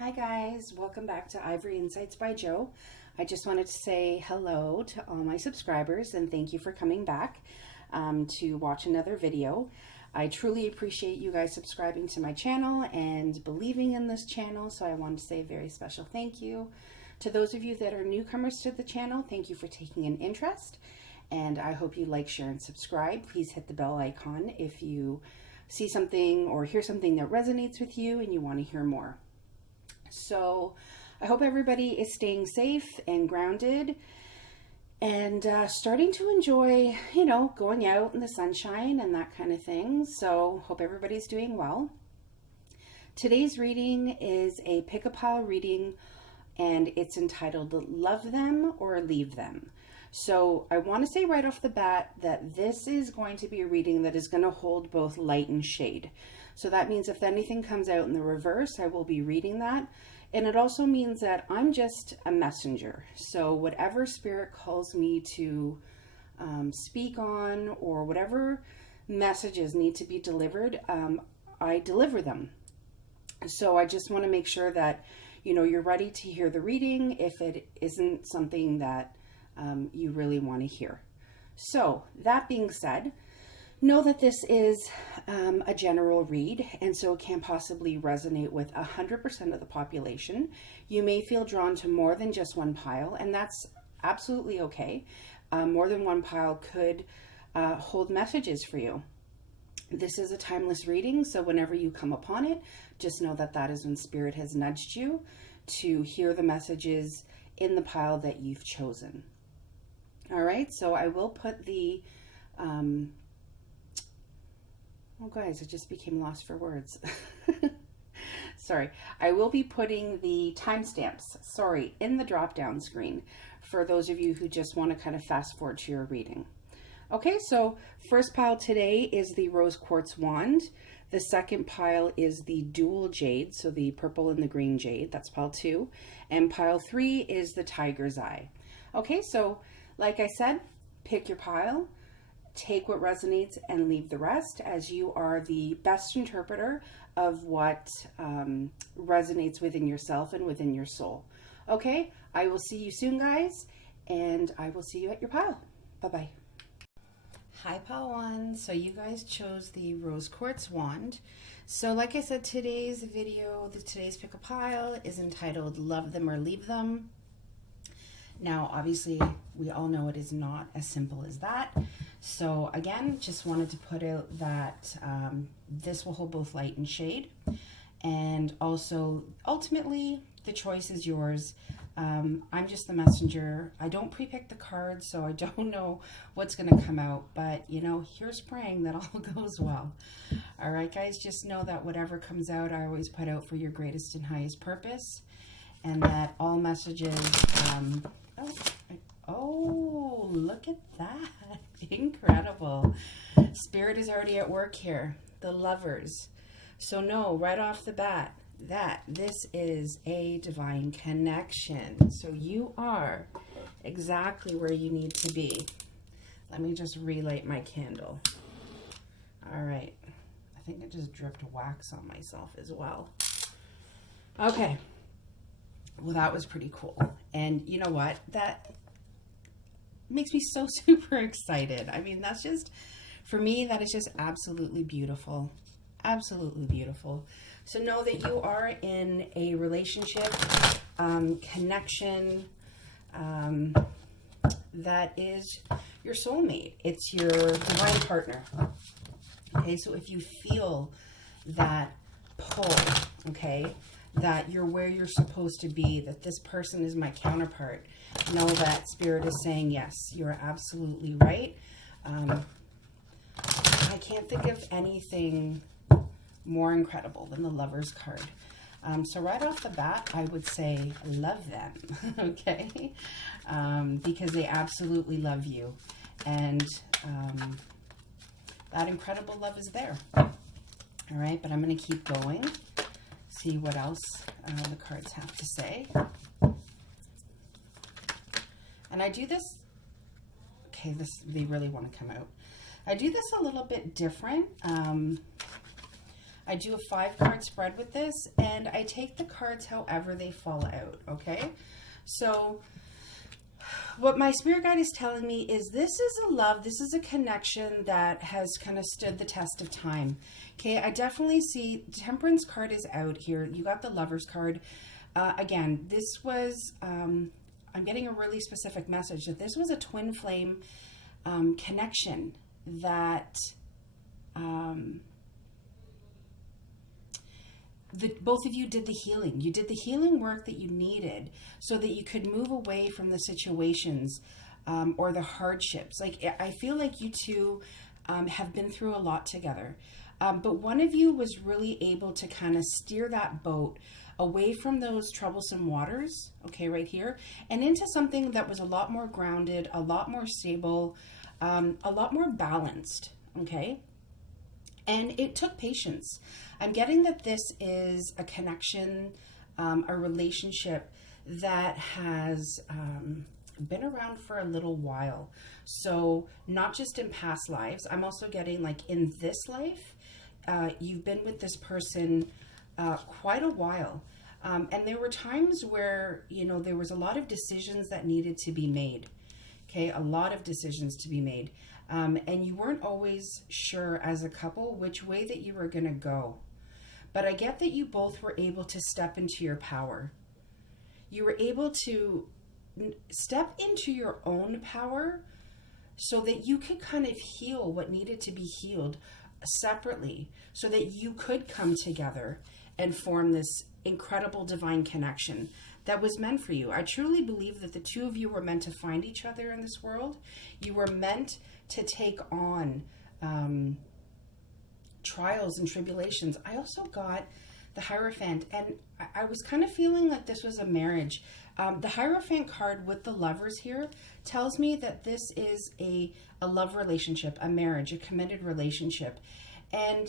Hi guys, welcome back to Ivory Insights by Jo. I just wanted to say hello to all my subscribers and thank you for coming back to watch another video. I truly appreciate you guys subscribing to my channel and believing in this channel, so I want to say a very special thank you. To those of you that are newcomers to the channel, thank you for taking an interest, and I hope you like, share, and subscribe. Please hit the bell icon if you see something or hear something that resonates with you and you want to hear more. So I hope everybody is staying safe and grounded and starting to enjoy, going out in the sunshine and that kind of thing. So hope everybody's doing well. Today's reading is a pick-a-pile reading and it's entitled Love Them or Leave Them. So I want to say right off the bat that this is going to be a reading that is going to hold both light and shade. So that means if anything comes out in the reverse, I will be reading that. And it also means that I'm just a messenger. So whatever spirit calls me to speak on, or whatever messages need to be delivered, I deliver them. So I just want to make sure that, you're ready to hear the reading if it isn't something that you really want to hear. So that being said, know that this is a general read, and so it can't possibly resonate with 100% of the population. You may feel drawn to more than just one pile, and that's absolutely okay. More than one pile could hold messages for you. This is a timeless reading, so whenever you come upon it, just know that that is when Spirit has nudged you to hear the messages in the pile that you've chosen. All right, so I will put the... Oh guys, it just became lost for words. Sorry. I will be putting the timestamps, in the drop-down screen for those of you who just want to kind of fast forward to your reading. Okay, so first pile today is the Rose Quartz Wand. The second pile is the Dual Jade, so the purple and the green jade. That's pile 2. And pile 3 is the Tiger's Eye. Okay, so like I said, pick your pile. Take what resonates and leave the rest, as you are the best interpreter of what resonates within yourself and within your soul. Okay, I will see you soon, guys, and I will see you at your pile. Bye-bye. Hi, pile 1. So you guys chose the Rose Quartz Wand. So like I said, today's pick a pile is entitled Love Them or Leave Them. Now, obviously, we all know it is not as simple as that. So again, just wanted to put out that this will hold both light and shade. And also, ultimately, the choice is yours. I'm just the messenger. I don't pre-pick the cards, so I don't know what's going to come out. But, here's praying that all goes well. All right, guys, just know that whatever comes out, I always put out for your greatest and highest purpose. And that all messages... Oh, look at that. Incredible. Spirit is already at work here. The Lovers. So know right off the bat that this is a divine connection. So you are exactly where you need to be. Let me just relight my candle. All right. I think I just dripped wax on myself as well. Okay. Well, that was pretty cool. And you know what? That makes me so super excited. I mean, that's just, for me, that is just absolutely beautiful. Absolutely beautiful. So know that you are in a relationship, connection, that is your soulmate. It's your divine partner. Okay, so if you feel that pull, okay, that you're where you're supposed to be, that this person is my counterpart, know that Spirit is saying, yes, you're absolutely right. I can't think of anything more incredible than the Lovers card. So right off the bat, I would say love them, okay? Because they absolutely love you. And that incredible love is there. All right, but I'm going to keep going. See what else the cards have to say. And I do this, okay, they really want to come out. I do this a little bit different. I do a 5-card spread with this, and I take the cards however they fall out, okay? So what my spirit guide is telling me is this is a love, this is a connection that has kind of stood the test of time. Okay, I definitely see Temperance card is out here. You got the Lovers card. Again, this was, I'm getting a really specific message that this was a twin flame connection that both of you did the healing. You did the healing work that you needed so that you could move away from the situations or the hardships. Like, I feel like you two have been through a lot together. But one of you was really able to kind of steer that boat away from those troublesome waters, okay, right here, and into something that was a lot more grounded, a lot more stable, a lot more balanced, okay? And it took patience. I'm getting that this is a connection, a relationship that has been around for a little while. So not just in past lives, I'm also getting like in this life, you've been with this person quite a while. And there were times where, you know, there was a lot of decisions that needed to be made. Okay, a lot of decisions to be made. And you weren't always sure as a couple which way that you were going to go. But I get that you both were able to step into your power. You were able to step into your own power so that you could kind of heal what needed to be healed separately, so that you could come together and form this incredible divine connection that was meant for you. I truly believe that the two of you were meant to find each other in this world. You were meant to take on trials and tribulations. I also got the Hierophant, and I was kind of feeling like this was a marriage. The Hierophant card with the Lovers here tells me that this is a love relationship, a marriage, a committed relationship. And,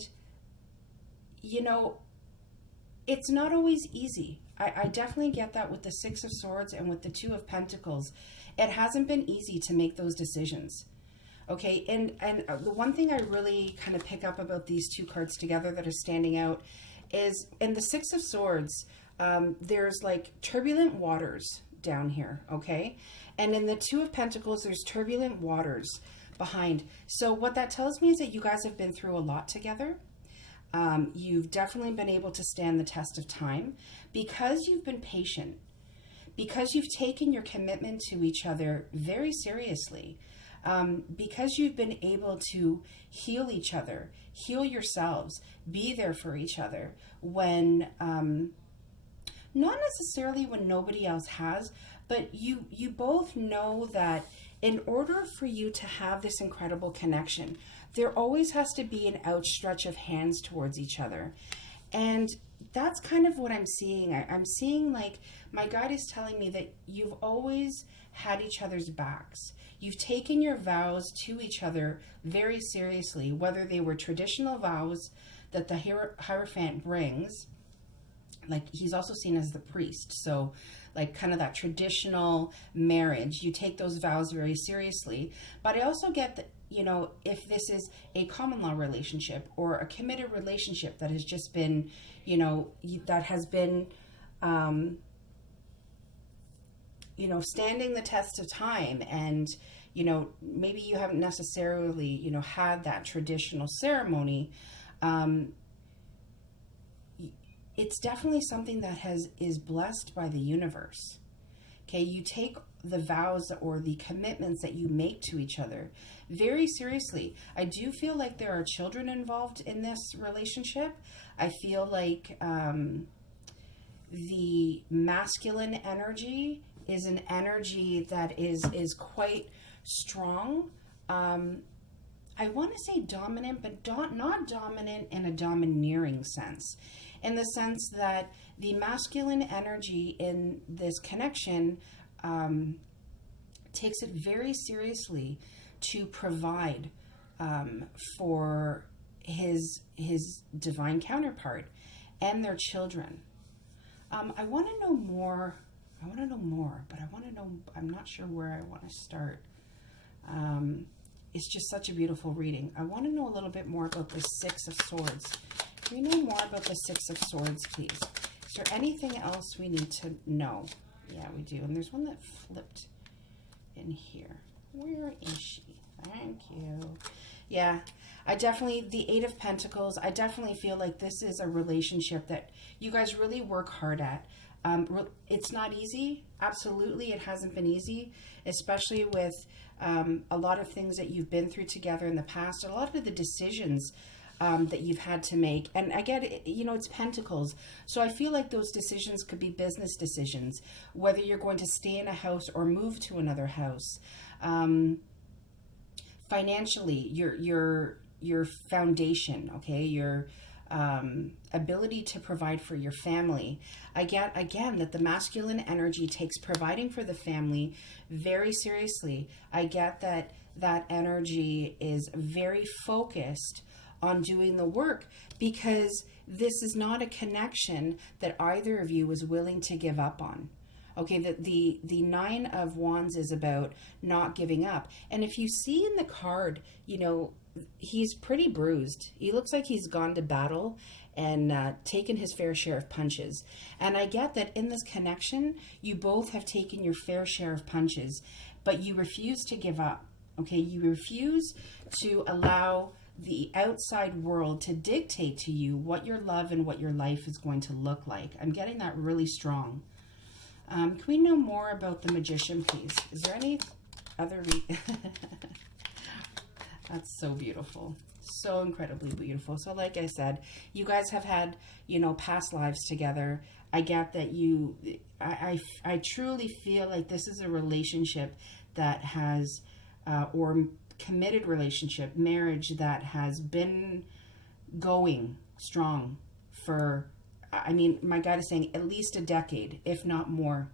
you know, it's not always easy. I definitely get that with the Six of Swords and with the Two of Pentacles. It hasn't been easy to make those decisions. Okay, and the one thing I really kind of pick up about these two cards together that are standing out is in the Six of Swords, there's like turbulent waters down here, okay? And in the Two of Pentacles, there's turbulent waters behind. So what that tells me is that you guys have been through a lot together. You've definitely been able to stand the test of time because you've been patient, because you've taken your commitment to each other very seriously, because you've been able to heal each other, heal yourselves, be there for each other when, not necessarily when nobody else has, but you both know that in order for you to have this incredible connection, there always has to be an outstretch of hands towards each other. And that's kind of what I'm seeing. I'm seeing like my guide is telling me that you've always had each other's backs. You've taken your vows to each other very seriously, whether they were traditional vows that the Hierophant brings. Like, he's also seen as the priest. So like kind of that traditional marriage, you take those vows very seriously. But I also get that, you know, if this is a common law relationship or a committed relationship that has just been, you know, that has been, you know, standing the test of time, and, you know, maybe you haven't necessarily, you know, had that traditional ceremony, it's definitely something that is blessed by the universe. Okay, you take the vows or the commitments that you make to each other very seriously. I do feel like there are children involved in this relationship. I feel like the masculine energy is an energy that is quite strong. I want to say dominant, but not dominant in a domineering sense. In the sense that the masculine energy in this connection takes it very seriously to provide for his divine counterpart and their children. I want to know more, but I'm not sure where I want to start. It's just such a beautiful reading. I want to know a little bit more about the Six of Swords. we know more about the Six of Swords, please? Is there anything else we need to know? Yeah, we do. And there's one that flipped in here. Where is she? Thank you. Yeah, I definitely, the Eight of Pentacles, I definitely feel like this is a relationship that you guys really work hard at. It's not easy. Absolutely, it hasn't been easy, especially with a lot of things that you've been through together in the past, a lot of the decisions that you've had to make. And I get it, you know, it's Pentacles. So I feel like those decisions could be business decisions, whether you're going to stay in a house or move to another house. Financially, your foundation, okay, your ability to provide for your family. I get, again, that the masculine energy takes providing for the family very seriously. I get that that energy is very focused on doing the work, because this is not a connection that either of you is willing to give up on. Okay, the Nine of Wands is about not giving up. And if you see in the card, you know, he's pretty bruised. He looks like he's gone to battle and taken his fair share of punches. And I get that in this connection, you both have taken your fair share of punches, but you refuse to give up. Okay, you refuse to allow the outside world to dictate to you what your love and what your life is going to look like. I'm getting that really strong. Can we know more about the Magician, please? Is there any other That's so beautiful. So incredibly beautiful. So like I said, you guys have had, you know, past lives together. I get that you, I truly feel like this is a relationship that has, or committed relationship, marriage that has been going strong for, I mean, my guide is saying at least a decade, if not more.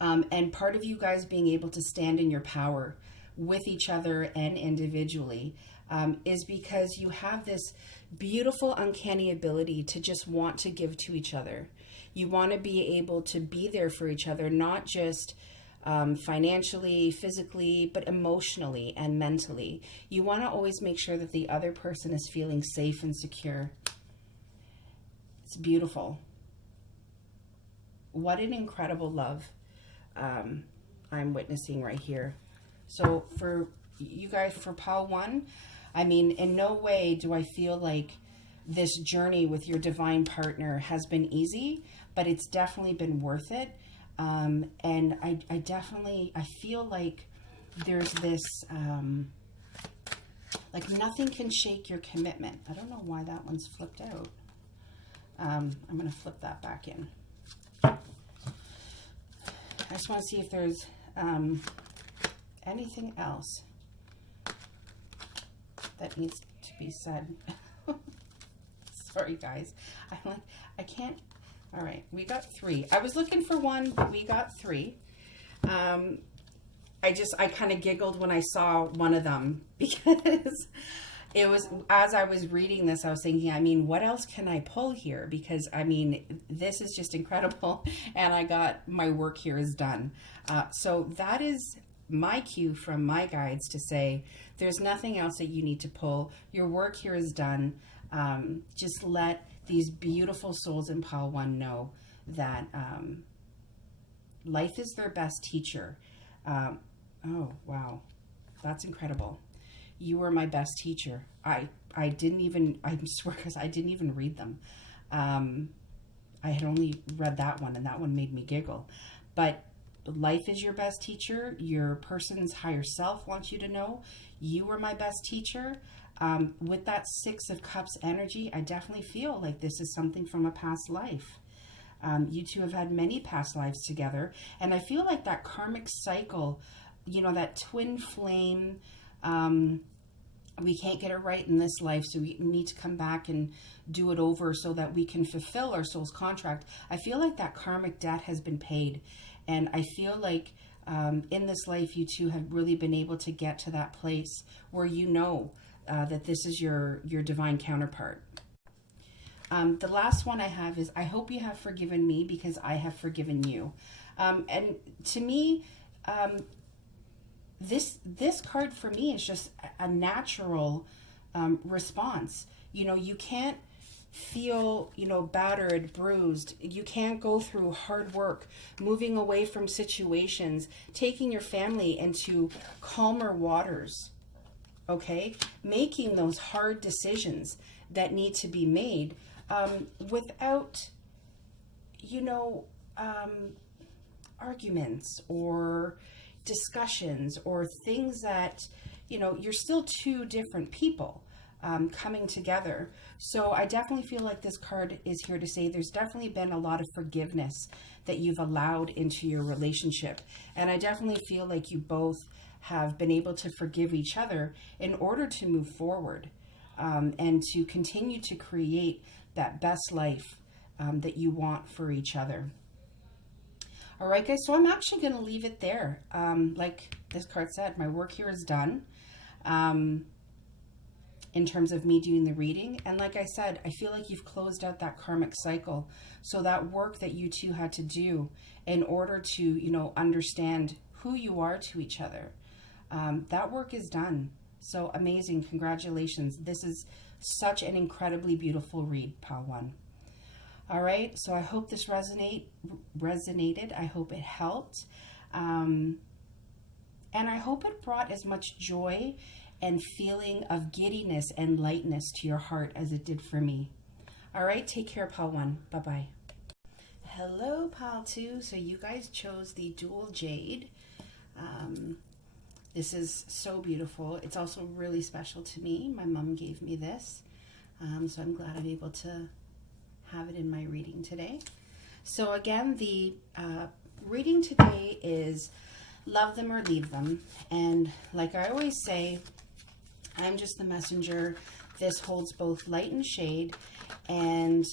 And part of you guys being able to stand in your power with each other and individually is because you have this beautiful, uncanny ability to just want to give to each other. You want to be able to be there for each other, not just financially, physically, but emotionally and mentally. You want to always make sure that the other person is feeling safe and secure. It's beautiful. What an incredible love I'm witnessing right here. So for you guys, for pile one, I mean, in no way do I feel like this journey with your divine partner has been easy, but it's definitely been worth it. And I definitely, I feel like there's this, like nothing can shake your commitment. I don't know why that one's flipped out. I'm going to flip that back in. I just want to see if there's anything else that needs to be said. Sorry, guys. I'm like, I can't. All right, we got three. I was looking for one, but we got three. I kind of giggled when I saw one of them because it was, as I was reading this, I was thinking, I mean, what else can I pull here? Because, I mean, this is just incredible. And I got, my work here is done. So that is my cue from my guides to say, there's nothing else that you need to pull. Your work here is done. Just let these beautiful souls in pile one know that life is their best teacher. Oh, wow. That's incredible. You were my best teacher. I didn't even, I swear, because I didn't even read them. I had only read that one, and that one made me giggle. But life is your best teacher. Your person's higher self wants you to know you were my best teacher. With that Six of Cups energy, I definitely feel like this is something from a past life. You two have had many past lives together. And I feel like that karmic cycle, you know, that twin flame, we can't get it right in this life, so we need to come back and do it over so that we can fulfill our soul's contract. I feel like that karmic debt has been paid. And I feel like in this life, you two have really been able to get to that place where you know that this is your divine counterpart. The last one I have is, I hope you have forgiven me because I have forgiven you. And to me, this card for me is just a natural response. You know, you can't feel, you know, battered, bruised. You can't go through hard work, moving away from situations, taking your family into calmer waters, okay? Making those hard decisions that need to be made without, you know, arguments or discussions or things that, you know, you're still two different people coming together. So I definitely feel like this card is here to say there's definitely been a lot of forgiveness that you've allowed into your relationship. And I definitely feel like you both have been able to forgive each other in order to move forward and to continue to create that best life that you want for each other. All right, guys, so I'm actually going to leave it there. Like this card said, my work here is done in terms of me doing the reading. And like I said, I feel like you've closed out that karmic cycle. So that work that you two had to do in order to, you know, understand who you are to each other, that work is done. So amazing. Congratulations. This is such an incredibly beautiful read, Pile 1. All right, so I hope this resonated. I hope it helped. And I hope it brought as much joy and feeling of giddiness and lightness to your heart as it did for me. All right, take care, Pile 1. Bye-bye. Hello, Pile 2. So you guys chose the dual jade. This is so beautiful. It's also really special to me. My mom gave me this. So I'm glad I'm able to have it in my reading today. So again, the reading today is love them or leave them. And like I always say, I'm just the messenger. This holds both light and shade, and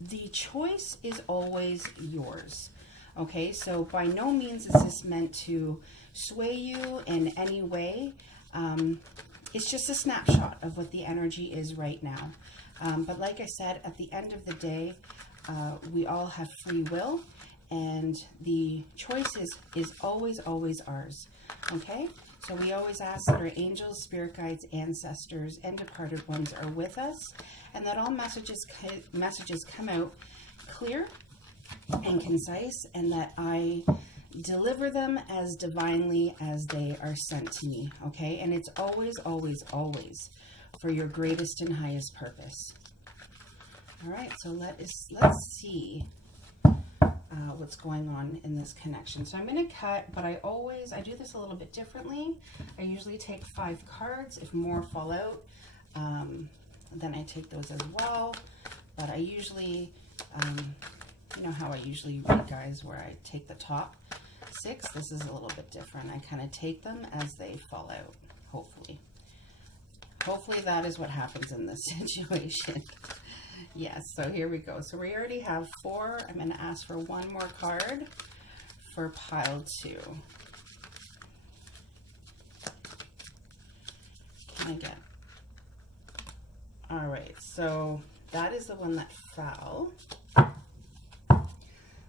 the choice is always yours. Okay, so by no means is this meant to sway you in any way. It's just a snapshot of what the energy is right now. But like I said, at the end of the day, we all have free will, and the choice is always, always ours. Okay? So we always ask that our angels, spirit guides, ancestors, and departed ones are with us, and that all messages come out clear and concise, and that I deliver them as divinely as they are sent to me. Okay? And it's always, always, always for your greatest and highest purpose. All right, so let's see what's going on in this connection. So I'm going to cut, but I do this a little bit differently. I usually take 5 cards. If more fall out, then I take those as well. But I usually, you know how I usually read, guys, where I take the top 6. This is a little bit different. I kind of take them as they fall out, hopefully. Hopefully that is what happens in this situation. Yes, so here we go. So we already have 4. I'm going to ask for 1 more card for pile 2. Can I get? All right, so that is the one that fell.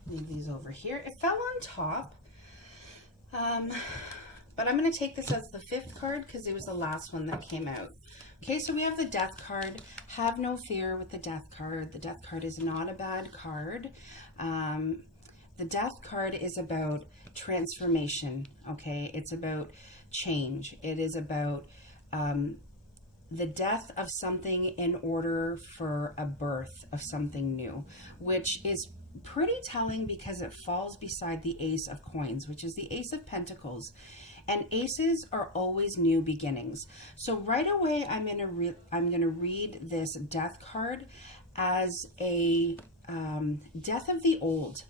Leave these over here. It fell on top. But I'm going to take this as the 5th card because it was the last one that came out. Okay, so we have the Death card. Have no fear with the Death card. The Death card is not a bad card. The Death card is about transformation, okay? It's about change. It is about the death of something in order for a birth of something new, which is pretty telling because it falls beside the Ace of Coins, which is the Ace of Pentacles. And aces are always new beginnings. So right away, I'm gonna read this Death card as a death of the old.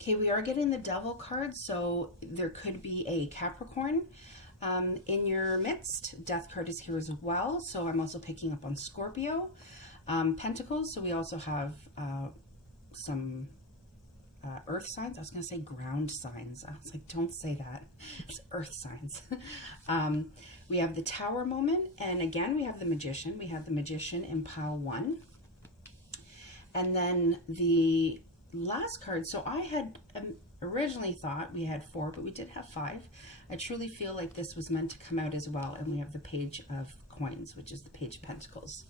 Okay, we are getting the Devil card, so there could be a Capricorn in your midst. Death card is here as well, so I'm also picking up on Scorpio. Pentacles, so we also have some earth signs. I was going to say ground signs. I was like, don't say that. It's earth signs. We have the Tower moment, and again, we have the Magician. We have the Magician in pile 1. And then the last card, so I had originally thought we had 4, but we did have 5. I truly feel like this was meant to come out as well, and we have the Page of Coins, which is the Page of Pentacles.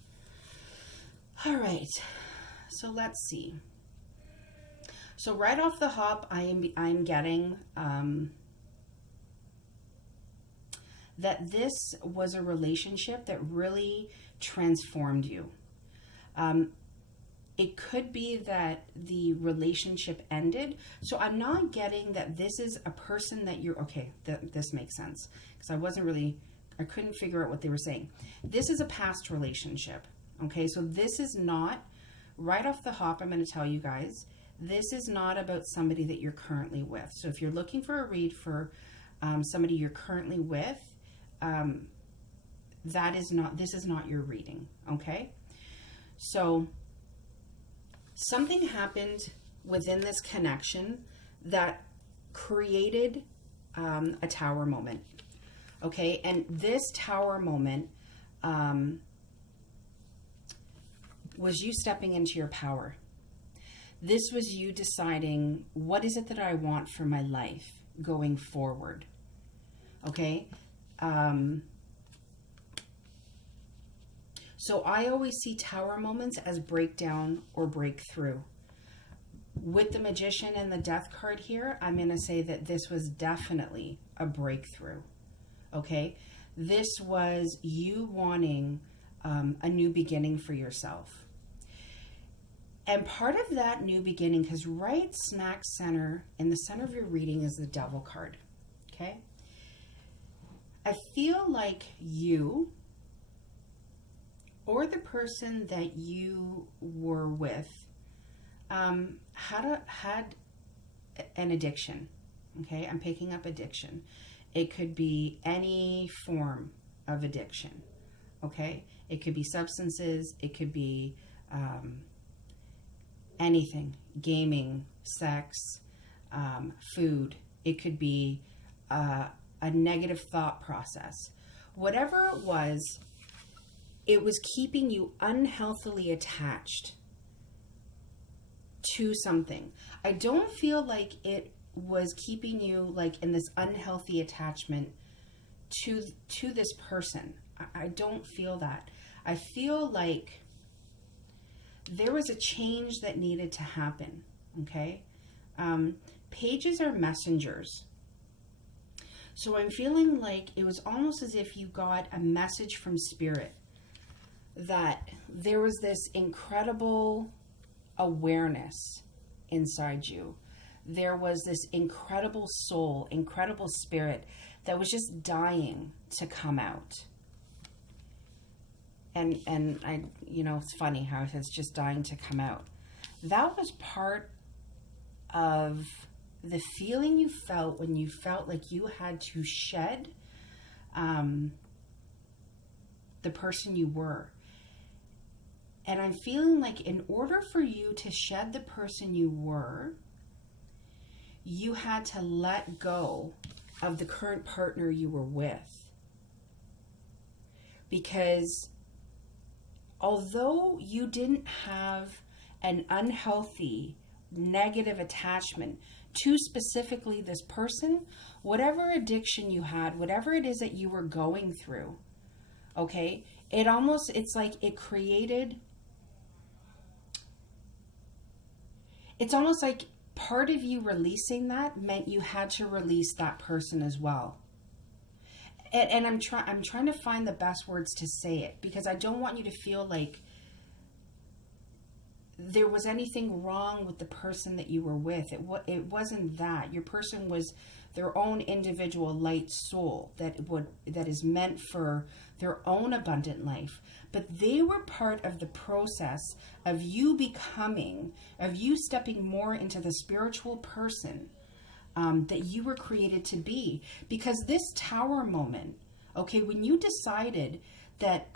All right, so let's see. So right off the hop, I'm getting that this was a relationship that really transformed you. It could be that the relationship ended. So I'm not getting that this is a person that you're, okay, this makes sense. Because I couldn't figure out what they were saying. This is a past relationship. Okay, so this is not, right off the hop, I'm going to tell you guys, this is not about somebody that you're currently with. So if you're looking for a read for somebody you're currently with, this is not your reading, okay? So something happened within this connection that created a tower moment, okay? And this tower moment was you stepping into your power. This was you deciding, what is it that I want for my life going forward, okay? So I always see tower moments as breakdown or breakthrough. With the Magician and the Death card here, I'm going to say that this was definitely a breakthrough. Okay? This was you wanting a new beginning for yourself. And part of that new beginning, because right smack center, in the center of your reading is the Devil card. Okay? I feel like you or the person that you were with had an addiction. Okay, I'm picking up addiction. It could be any form of addiction. Okay, it could be substances. It could be anything: gaming, sex, food. It could be a negative thought process. Whatever it was keeping you unhealthily attached to something. I don't feel like it was keeping you like in this unhealthy attachment to this person. I don't feel that. I feel like there was a change that needed to happen. Okay? Pages are messengers. So I'm feeling like it was almost as if you got a message from Spirit that there was this incredible awareness inside you. There was this incredible soul, incredible spirit that was just dying to come out. And I, it's funny how it's just dying to come out. That was part of the feeling you felt when you felt like you had to shed the person you were. And I'm feeling like in order for you to shed the person you were, you had to let go of the current partner you were with. Because although you didn't have an unhealthy, negative attachment to specifically this person, whatever addiction you had, whatever it is that you were going through, okay, it's like it created, it's almost like part of you releasing that meant you had to release that person as well. And I'm trying to find the best words to say it, because I don't want you to feel like there was anything wrong with the person that you were with. It wasn't that. Your person was their own individual light soul that is meant for their own abundant life. But they were part of the process of you stepping more into the spiritual person that you were created to be. Because this tower moment, okay, when you decided that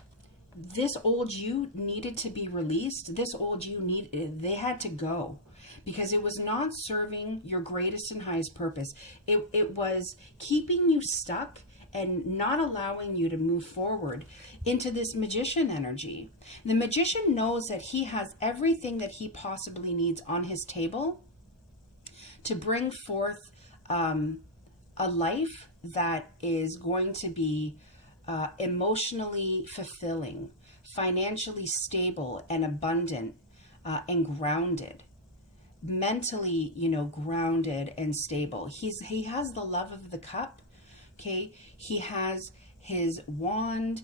this old you needed to be released, they had to go, because it was not serving your greatest and highest purpose. It was keeping you stuck and not allowing you to move forward into this magician energy. The magician knows that he has everything that he possibly needs on his table to bring forth a life that is going to be emotionally fulfilling, financially stable and abundant and grounded. Mentally, grounded and stable. He has the love of the cup. Okay. He has his wand.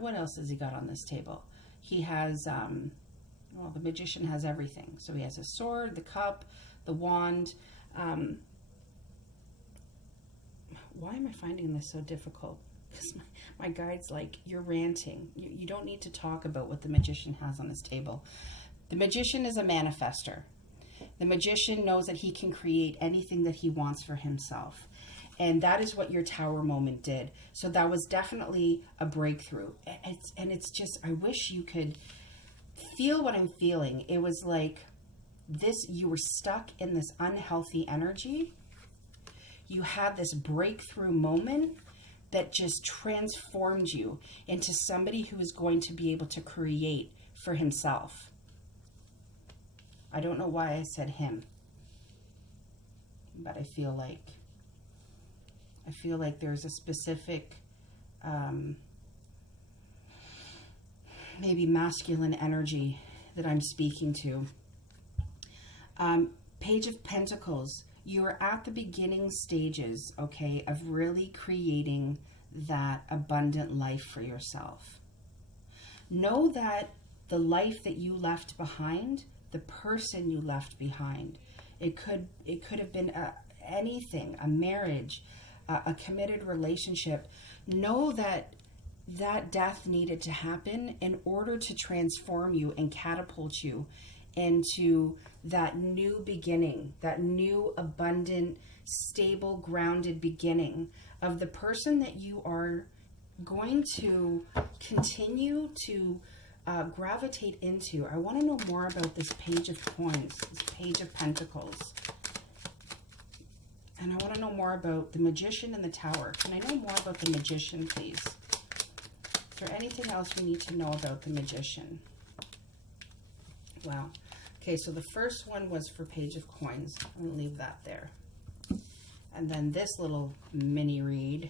What else has he got on this table? He has, the magician has everything. So he has a sword, the cup, the wand. Why am I finding this so difficult? Because my guide's like, you're ranting. You don't need to talk about what the magician has on his table. The magician is a manifester. The magician knows that he can create anything that he wants for himself. And that is what your tower moment did. So that was definitely a breakthrough. It's just, I wish you could feel what I'm feeling. It was like you were stuck in this unhealthy energy. You had this breakthrough moment that just transformed you into somebody who is going to be able to create for himself. I don't know why I said him, but I feel like there's a specific, maybe masculine energy that I'm speaking to. Page of Pentacles, you're at the beginning stages, okay, of really creating that abundant life for yourself. Know that the life that you left behind, the person you left behind, it could have been anything, a marriage, a committed relationship. Know that death needed to happen in order to transform you and catapult you into that new beginning, that new abundant, stable, grounded beginning of the person that you are going to continue to gravitate into. I want to know more about this Page of Coins, this Page of Pentacles. And I want to know more about the Magician and the Tower. Can I know more about the Magician, please? Is there anything else we need to know about the Magician? Wow. Okay, so the first one was for Page of Coins. I'm going to leave that there. And then this little mini read,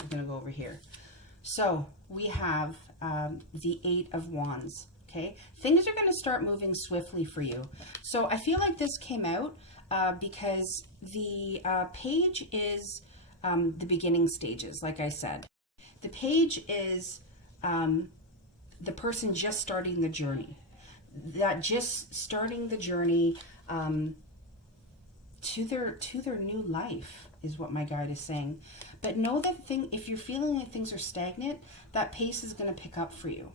I'm going to go over here. So we have the Eight of Wands. Okay, things are going to start moving swiftly for you. So I feel like this came out because the page is the beginning stages, like I said. The page is the person just starting the journey. That just starting the journey to their new life is what my guide is saying. But know that if you're feeling like things are stagnant, that pace is going to pick up for you.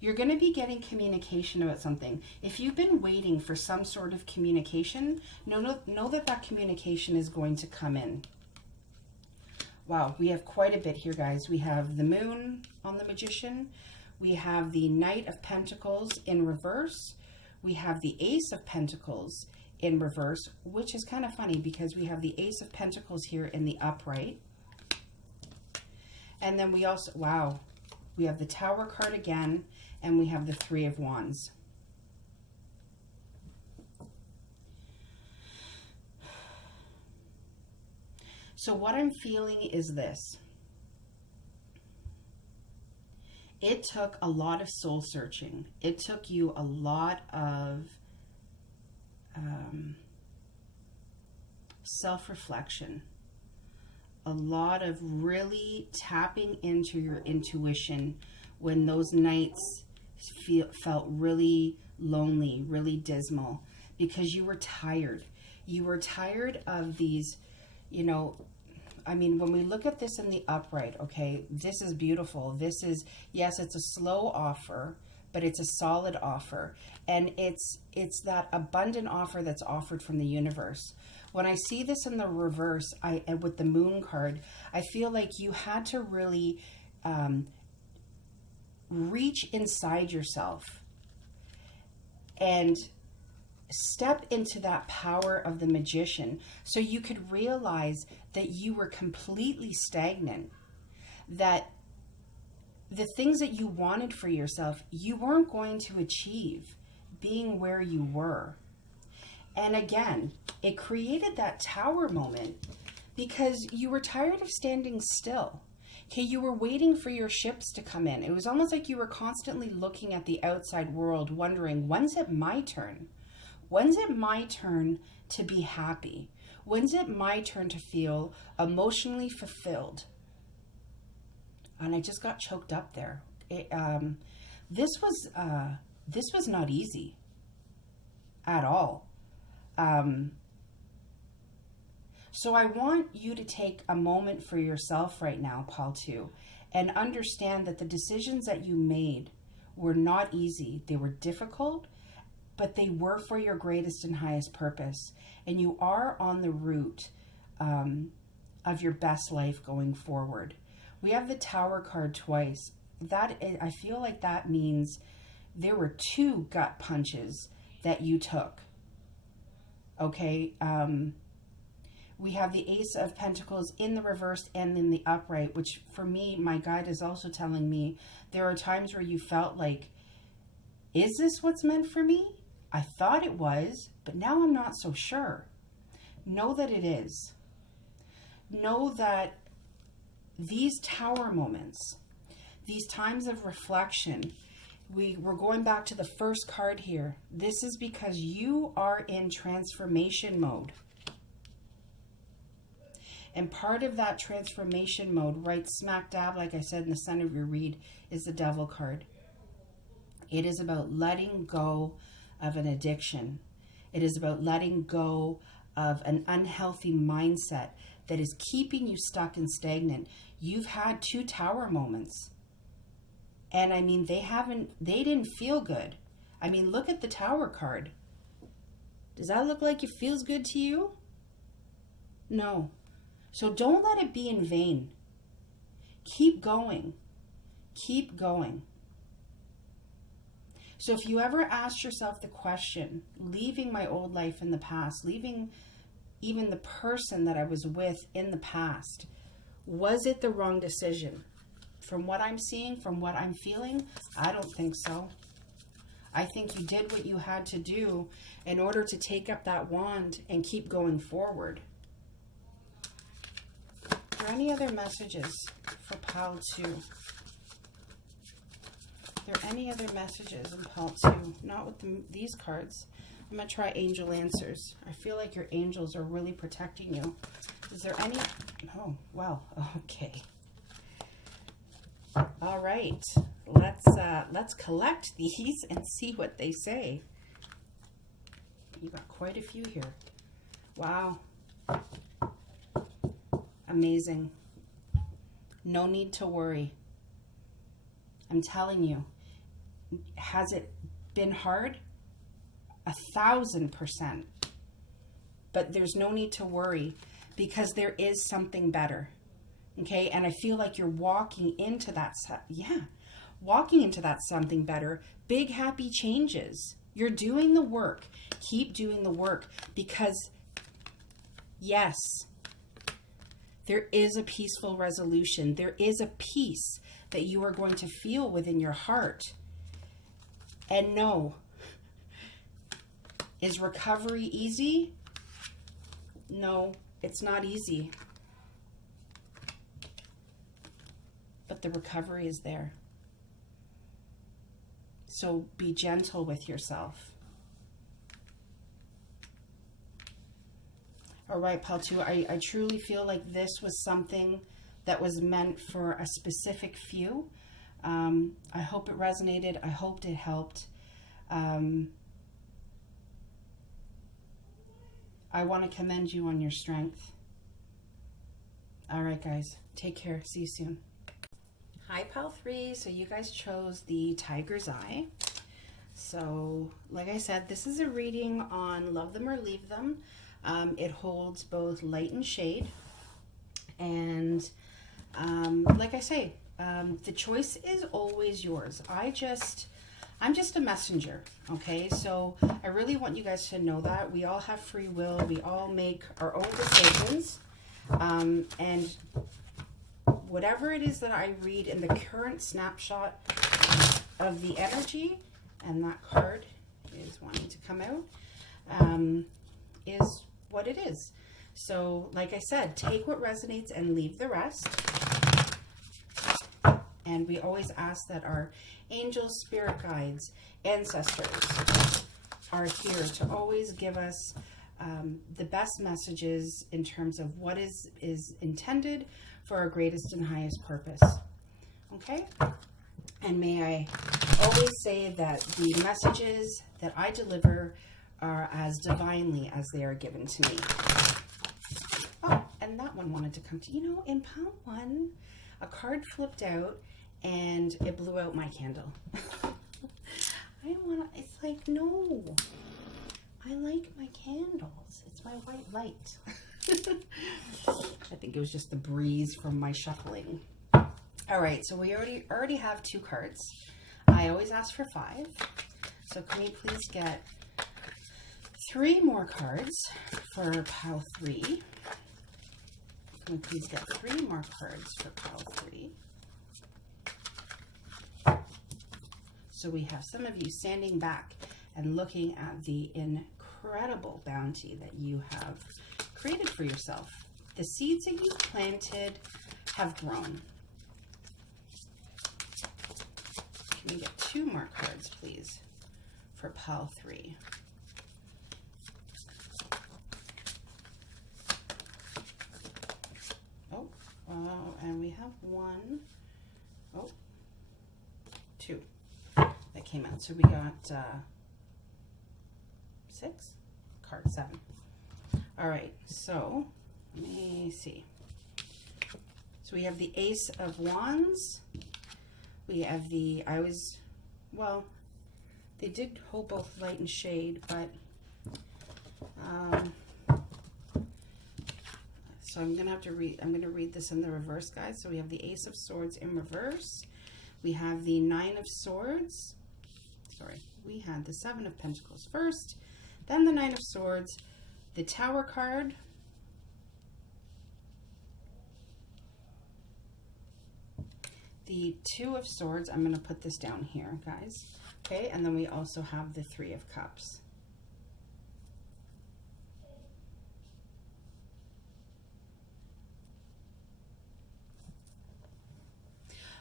You're going to be getting communication about something. If you've been waiting for some sort of communication, know that communication is going to come in. Wow, we have quite a bit here, guys. We have the Moon on the Magician. We have the Knight of Pentacles in reverse. We have the Ace of Pentacles in reverse, which is kind of funny because we have the Ace of Pentacles here in the upright. And then we also, wow, we have the Tower card again, and we have the Three of Wands. So what I'm feeling is this. It took a lot of soul searching. It took you a lot of self-reflection. A lot of really tapping into your intuition when those nights felt really lonely, really dismal, because you were tired. You were tired of these, I mean, when we look at this in the upright, okay, this is beautiful. This is, yes, it's a slow offer, but it's a solid offer. And it's that abundant offer that's offered from the universe. When I see this in the reverse, with the Moon card, I feel like you had to really reach inside yourself and step into that power of the Magician so you could realize that you were completely stagnant, that the things that you wanted for yourself, you weren't going to achieve being where you were. And again, it created that Tower moment because you were tired of standing still. Okay, you were waiting for your ships to come in. It was almost like you were constantly looking at the outside world, wondering, when's it my turn? When's it my turn to be happy? When's it my turn to feel emotionally fulfilled? And I just got choked up there. This was not easy at all. So I want you to take a moment for yourself right now, Pal 2, and understand that the decisions that you made were not easy. They were difficult, but they were for your greatest and highest purpose. And you are on the route of your best life going forward. We have the Tower card twice. I feel like that means there were 2 gut punches that you took. Okay, we have the Ace of Pentacles in the reverse and in the upright, which for me, my guide is also telling me there are times where you felt like, is this what's meant for me? I thought it was, but now I'm not so sure. Know that it is. Know that these Tower moments, these times of reflection, we're going back to the first card here. This is because you are in transformation mode. And part of that transformation mode, right smack dab, like I said, in the center of your read, is the Devil card. It is about letting go of an addiction. It is about letting go of an unhealthy mindset that is keeping you stuck and stagnant. You've had 2 Tower moments. And I mean, they didn't feel good. I mean, look at the Tower card. Does that look like it feels good to you? No. So don't let it be in vain. Keep going. Keep going. So if you ever asked yourself the question, leaving my old life in the past, leaving even the person that I was with in the past, was it the wrong decision? From what I'm seeing, from what I'm feeling, I don't think so. I think you did what you had to do in order to take up that wand and keep going forward. Are there any other messages for Pal 2? Are there any other messages in Pal 2? Not with these cards. I'm going to try Angel Answers. I feel like your angels are really protecting you. Is there any? Oh, well, okay. All right. Let's collect these and see what they say. You got quite a few here. Wow. Amazing. No need to worry. I'm telling you. Has it been hard? 1,000%. But there's no need to worry because there is something better. Okay? And I feel like you're walking into that. Walking into that something better. Big happy changes. You're doing the work. Keep doing the work because yes, there is a peaceful resolution. There is a peace that you are going to feel within your heart. And no, is recovery easy? No, it's not easy. But the recovery is there. So be gentle with yourself. All right, Pal 2, I truly feel like this was something that was meant for a specific few. I hope it resonated. I hoped it helped. I want to commend you on your strength. All right, guys. Take care. See you soon. Hi, Pal 3. So you guys chose the Tiger's Eye. So, like I said, this is a reading on Love Them or Leave Them. It holds both light and shade. And like I say, the choice is always yours. I'm just a messenger, okay? So I really want you guys to know that. We all have free will. We all make our own decisions. And whatever it is that I read in the current snapshot of the energy, and that card is wanting to come out, is what it is. So, like I said, take what resonates and leave the rest. And we always ask that our angels, spirit guides, ancestors are here to always give us the best messages in terms of what is intended for our greatest and highest purpose. Okay? And may I always say that the messages that I deliver are as divinely as they are given to me. Oh, and that one wanted to come to, you know, in pile 1, a card flipped out and it blew out my candle. I don't want to, it's like, no, I like my candles. It's my white light. I think it was just the breeze from my shuffling. All right, so we already have 2 cards. I always ask for 5. So can we please get 3 more cards for pile 3? Can we please get 3 more cards for pile 3? So we have some of you standing back and looking at the incredible bounty that you have created for yourself. The seeds that you planted have grown. Can we get 2 more cards, please, for pile 3? Oh, and we have 1, 2 that came out. So we got 6, card 7. All right, so let me see. So we have the Ace of Wands. We have the, well, they did hold both light and shade, but, so I'm going to read this in the reverse, guys. So we have the Ace of Swords in reverse. We have the 9 of Swords. Sorry, we had the 7 of Pentacles first, then the 9 of Swords, the Tower card, the 2 of Swords. I'm going to put this down here, guys. Okay, and then we also have the 3 of Cups.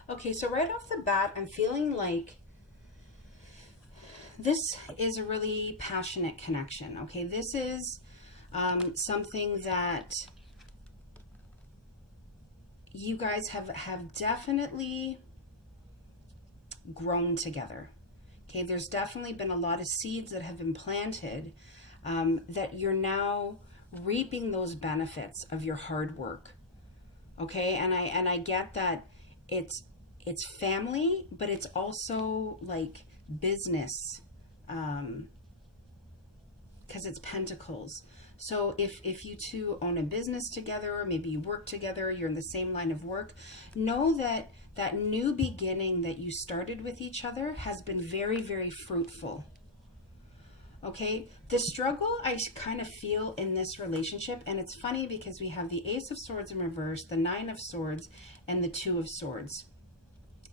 Okay, so right off the bat, I'm feeling like this is a really passionate connection. Okay, this is something that you guys have definitely grown together. Okay, there's definitely been a lot of seeds that have been planted that you're now reaping those benefits of your hard work. Okay, and I get that it's family, but it's also like business, because it's Pentacles. So if you two own a business together, or maybe you work together, you're in the same line of work, know that that new beginning that you started with each other has been very, very fruitful. Okay, the struggle I kind of feel in this relationship, and it's funny because we have the Ace of Swords in reverse, the 9 of Swords, and the 2 of Swords,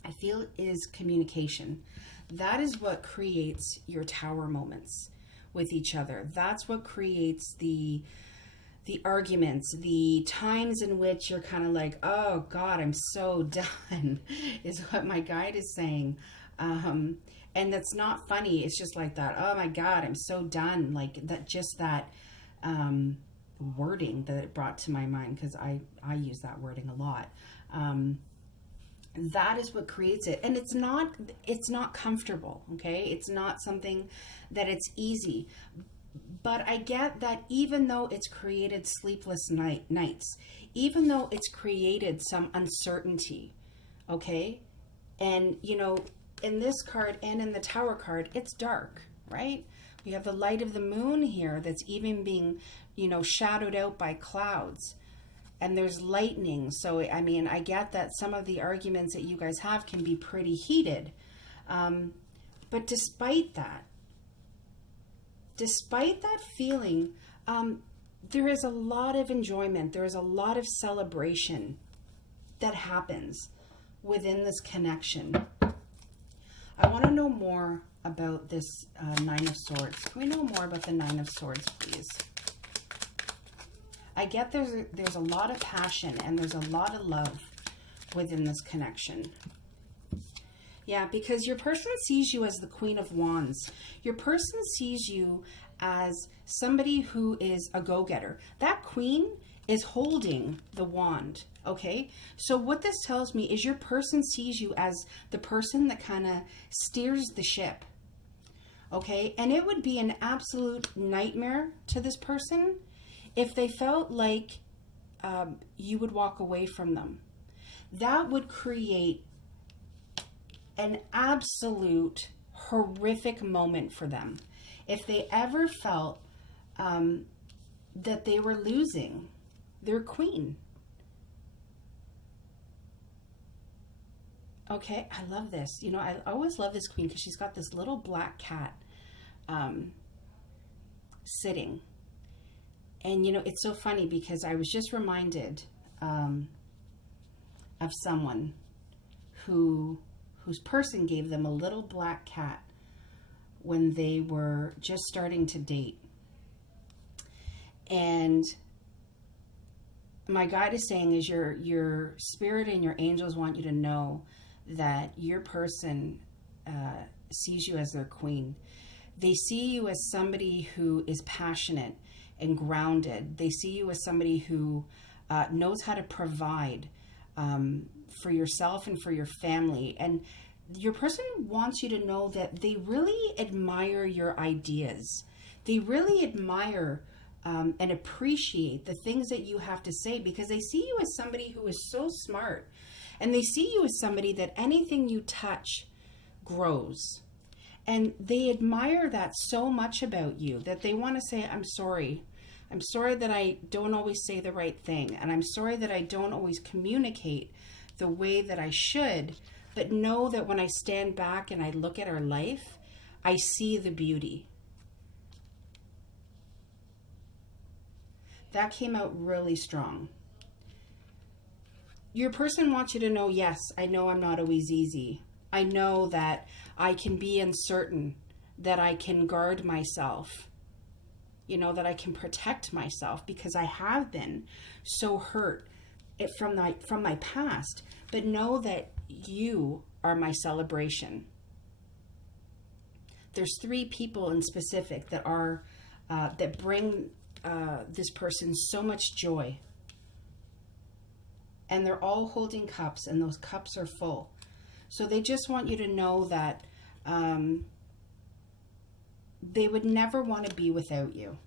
I feel is communication. That is what creates your tower moments with each other. That's what creates the arguments, the times in which you're kind of like, oh God, I'm so done, is what my guide is saying. And that's not funny. It's just like that. Oh my God, I'm so done. Like that, just that wording that it brought to my mind, because I use that wording a lot. That is what creates it. And it's not comfortable. Okay. It's not something that it's easy, but I get that even though it's created sleepless nights, even though it's created some uncertainty. Okay. And you know, in this card and in the Tower card, it's dark, right? We have the light of the moon here that's even being, you know, shadowed out by clouds. And there's lightning. So, I mean, I get that some of the arguments that you guys have can be pretty heated. But despite that feeling, there is a lot of enjoyment. There is a lot of celebration that happens within this connection. I want to know more about this 9 of Swords. Can we know more about the 9 of Swords, please? I get there's a lot of passion and there's a lot of love within this connection. Yeah, because your person sees you as the Queen of Wands. Your person sees you as somebody who is a go-getter. That queen is holding the wand, okay? So what this tells me is your person sees you as the person that kind of steers the ship, okay? And it would be an absolute nightmare to this person if they felt like you would walk away from them. That would create an absolute horrific moment for them. If they ever felt that they were losing their queen. Okay, I love this. You know, I always love this queen because she's got this little black cat sitting. And, you know, it's so funny because I was just reminded of someone whose person gave them a little black cat when they were just starting to date. And my guide is saying is your spirit and your angels want you to know that your person sees you as their queen. They see you as somebody who is passionate and grounded. They see you as somebody who knows how to provide for yourself and for your family. And your person wants you to know that they really admire your ideas. They really admire and appreciate the things that you have to say, because they see you as somebody who is so smart, and they see you as somebody that anything you touch grows. And they admire that so much about you that they want to say, I'm sorry. I'm sorry that I don't always say the right thing, and I'm sorry that I don't always communicate the way that I should, but know that when I stand back and I look at our life, I see the beauty. That came out really strong. Your person wants you to know, yes, I know I'm not always easy. I know that I can be uncertain, that I can guard myself, you know, that I can protect myself, because I have been so hurt from my past. But know that you are my celebration. There's 3 people in specific that are that bring this person so much joy, and they're all holding cups, and those cups are full. So they just want you to know that they would never want to be without you.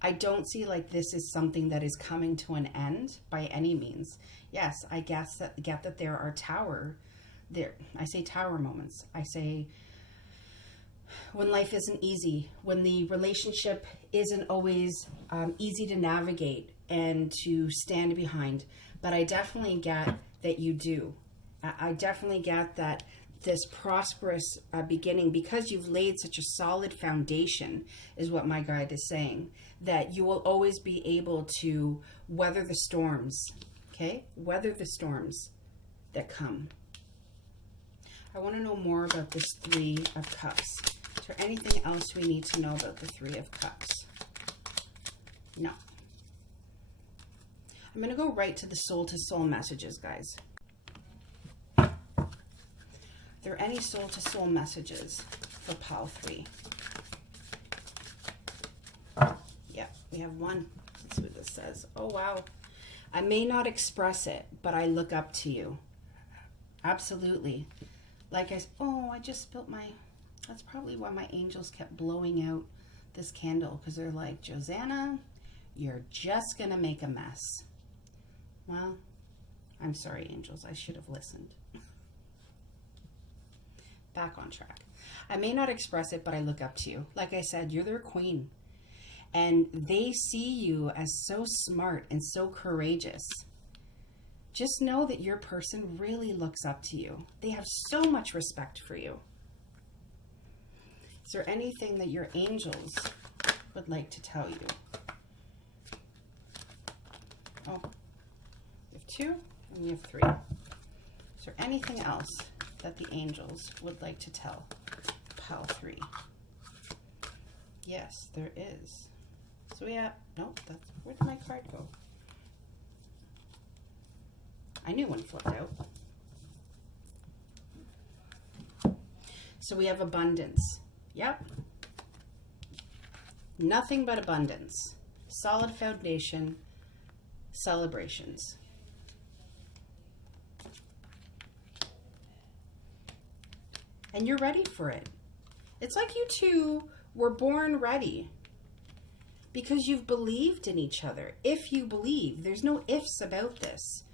I don't see like this is something that is coming to an end by any means. Yes, I get that there are I say tower moments. I say when life isn't easy, when the relationship isn't always easy to navigate and to stand behind. But I definitely get that you do. I definitely get that this prosperous beginning, because you've laid such a solid foundation, is what my guide is saying, that you will always be able to weather the storms, okay? Weather the storms that come. I want to know more about this 3 of Cups. Is there anything else we need to know about the 3 of Cups? No. I'm going to go right to the soul-to-soul messages, guys. Are there any soul-to-soul messages for pile 3? Yeah, we have one. Let's see what this says. Oh, wow. I may not express it, but I look up to you. Absolutely. Like I just spilt that's probably why my angels kept blowing out this candle, because they're like, Josanna, you're just going to make a mess. Well, I'm sorry, angels. I should have listened. Back on track. I may not express it, but I look up to you. Like I said, you're their queen. And they see you as so smart and so courageous. Just know that your person really looks up to you. They have so much respect for you. Is there anything that your angels would like to tell you? Oh, you have 2 and you have 3. Is there anything else that the angels would like to tell pile 3? Yes, there is. So yeah, nope, where did my card go? I knew one flipped out. So we have abundance. Yep. Nothing but abundance. Solid foundation. Celebrations. And you're ready for it. It's like you two were born ready because you've believed in each other. If you believe, there's no ifs about this.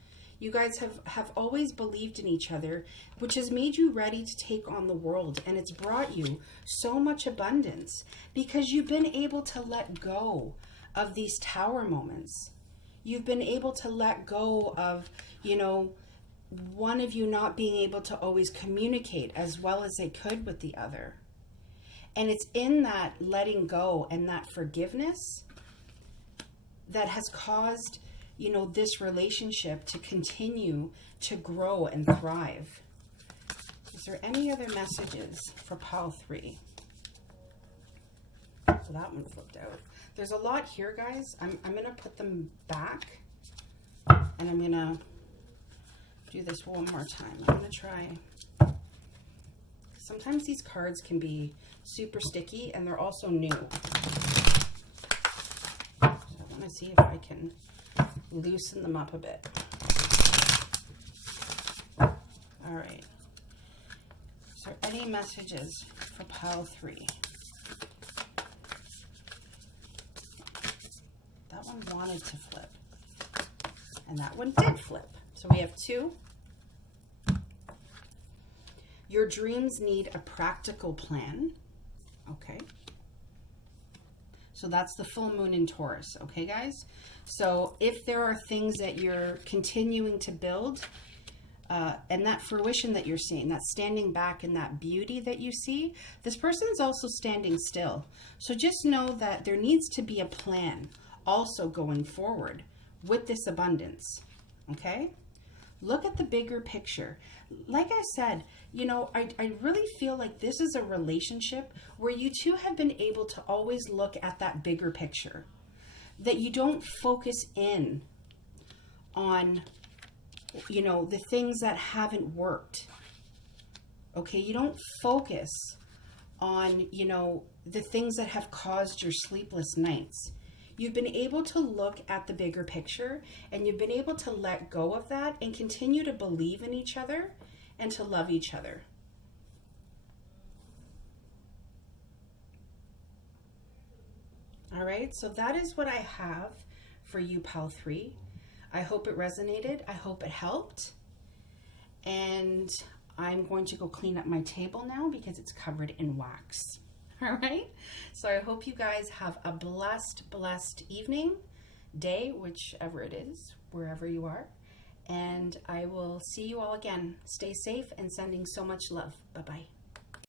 You guys have always believed in each other, which has made you ready to take on the world. And it's brought you so much abundance because you've been able to let go of these tower moments. You've been able to let go of, you know, one of you not being able to always communicate as well as they could with the other. And it's in that letting go and that forgiveness that has caused, you know, this relationship to continue to grow and thrive. Is there any other messages for pile 3? So that one flipped out. There's a lot here, guys. I'm going to put them back, and I'm going to do this one more time. I'm going to try. Sometimes these cards can be super sticky, and they're also new. So I want to see if I can loosen them up a bit. All right. Is there any messages for pile 3? That one wanted to flip, and that one did flip. So we have 2. Your dreams need a practical plan. Okay. So that's the full moon in Taurus. Okay, guys? So if there are things that you're continuing to build, and that fruition that you're seeing, that standing back and that beauty that you see, this person is also standing still. So just know that there needs to be a plan also going forward with this abundance. Okay? Look at the bigger picture. Like I said, you know, I really feel like this is a relationship where you two have been able to always look at that bigger picture. That you don't focus in on, you know, the things that haven't worked. Okay? You don't focus on, you know, the things that have caused your sleepless nights. You've been able to look at the bigger picture, and you've been able to let go of that and continue to believe in each other and to love each other. All right, so that is what I have for you, pile 3. I hope it resonated. I hope it helped. And I'm going to go clean up my table now because it's covered in wax. All right. So I hope you guys have a blessed evening, day, whichever it is, wherever you are. And I will see you all again. Stay safe and sending so much love. Bye-bye.